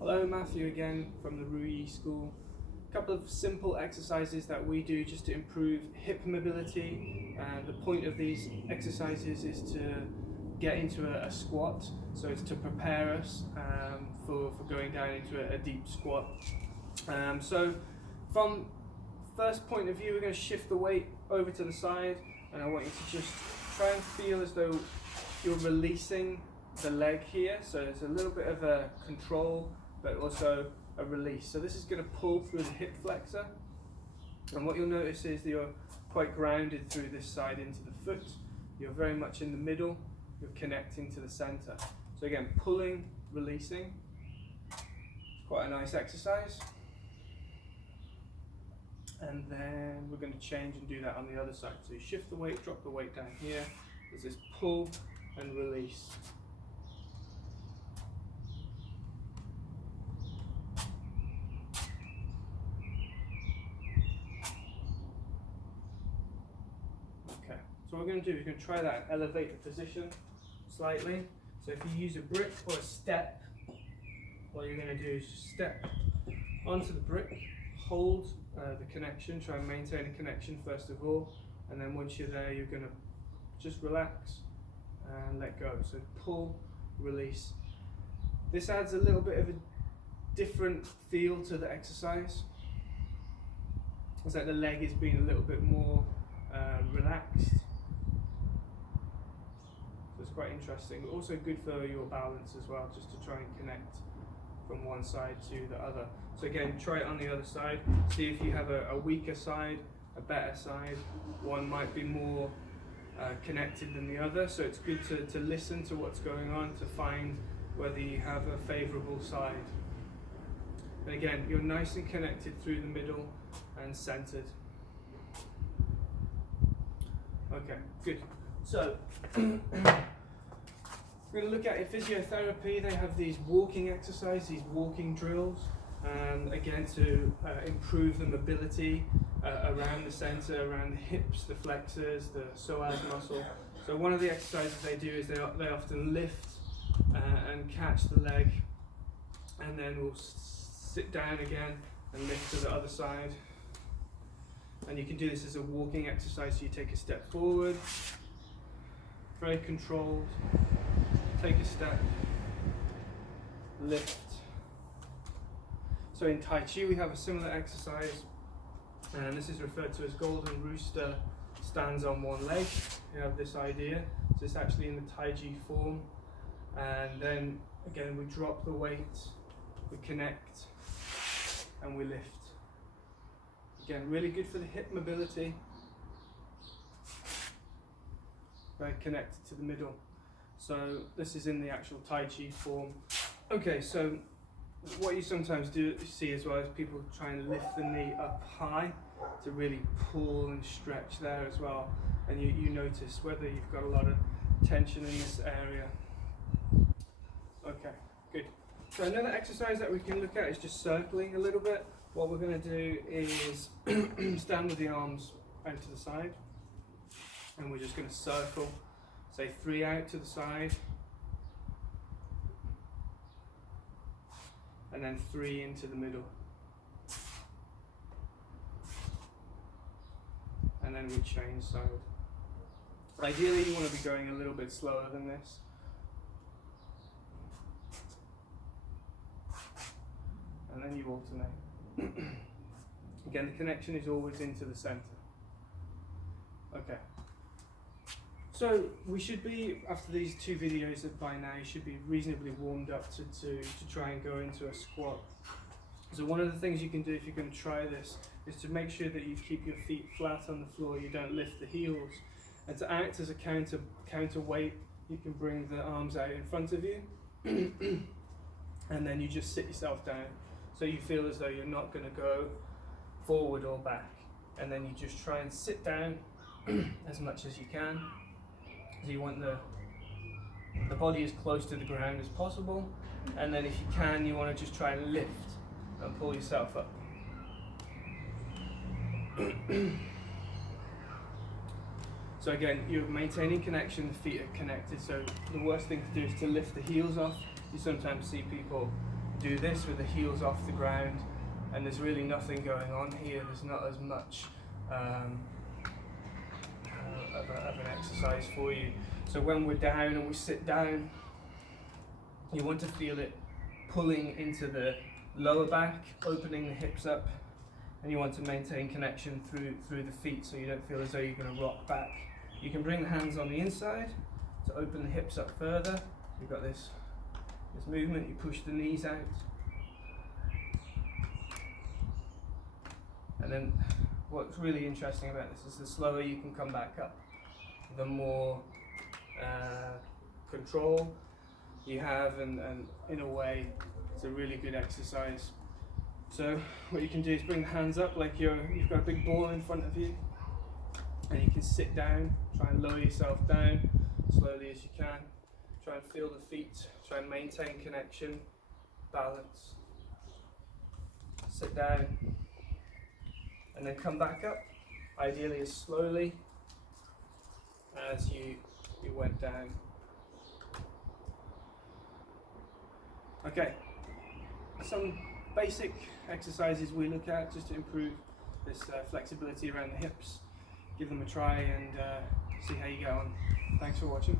Hello, Matthew again from the Rui School. A couple of simple exercises that we do just to improve hip mobility. The point of these exercises is to get into a squat, so it's to prepare us for going down into a deep squat. So from first point of view, we're going to shift the weight over to the side, and I want you to just try and feel as though you're releasing the leg here, so there's a little bit of a control but also a release. So this is going to pull through the hip flexor, and what you'll notice is that you're quite grounded through this side into the foot. You're very much in the middle, you're connecting to the center. So again, pulling, releasing. It's quite a nice exercise. And then we're going to change and do that on the other side. So you shift the weight, drop the weight down here. There's this pull and release. Okay, so what we're going to do is we're going to try that and elevate the position slightly. So if you use a brick or a step, what you're going to do is just step onto the brick, hold the connection, try and maintain a connection first of all, and then once you're there, you're going to just relax and let go. So pull, release. This adds a little bit of a different feel to the exercise. It's like the leg is being a little bit more relaxed. So it's quite interesting, but also good for your balance as well, just to try and connect from one side to the other. So again, try it on the other side. See if you have a weaker side, a better side. One might be more connected than the other, so it's good to listen to what's going on to find whether you have a favourable side. And again, you're nice and connected through the middle and centered. Okay, good. So we're going to look at in physiotherapy. They have these walking exercises, these walking drills, again to improve the mobility around the center, around the hips, the flexors, the psoas muscle. So one of the exercises they do is they often lift and catch the leg, and then we'll sit down again and lift to the other side. And you can do this as a walking exercise, so you take a step forward, very controlled, take a step, lift. So in Tai Chi we have a similar exercise, and this is referred to as Golden Rooster stands on one leg. You have this idea, so it's actually in the Tai Chi form, and then again we drop the weight, we connect, and we lift. Again, really good for the hip mobility, very connected to the middle. So this is in the actual Tai Chi form. Okay, so what you sometimes see as well is people try and lift the knee up high to really pull and stretch there as well. And you notice whether you've got a lot of tension in this area. Okay, good. So another exercise that we can look at is just circling a little bit. What we're going to do is stand with the arms out to the side, and we're just going to circle, say 3 out to the side, and then 3 into the middle, and then we change side. Ideally you want to be going a little bit slower than this. And then you alternate. Again, the connection is always into the center. Okay. So we should be, after these 2 videos by now, you should be reasonably warmed up to try and go into a squat. So one of the things you can do if you're going to try this is to make sure that you keep your feet flat on the floor, you don't lift the heels. And to act as a counterweight, you can bring the arms out in front of you, and then you just sit yourself down. So you feel as though you're not going to go forward or back, and then you just try and sit down as much as you can. So you want the body as close to the ground as possible, and then if you can, you want to just try and lift and pull yourself up. So again, you're maintaining connection, the feet are connected, so the worst thing to do is to lift the heels off. You sometimes see people do this with the heels off the ground, and there's really nothing going on here. There's not as much of an exercise for you. So when we're down and we sit down, you want to feel it pulling into the lower back, opening the hips up, and you want to maintain connection through the feet so you don't feel as though you're going to rock back. You can bring the hands on the inside to open the hips up further. You've got this movement, you push the knees out. And then what's really interesting about this is the slower you can come back up, the more control you have, and in a way it's a really good exercise. So what you can do is bring the hands up like you've got a big ball in front of you, and you can sit down, try and lower yourself down slowly as you can. Try and feel the feet, try and maintain connection, balance. Sit down, and then come back up, ideally as slowly as you went down. Okay, some basic exercises we look at just to improve this flexibility around the hips. Give them a try and see how you get on. Thanks for watching.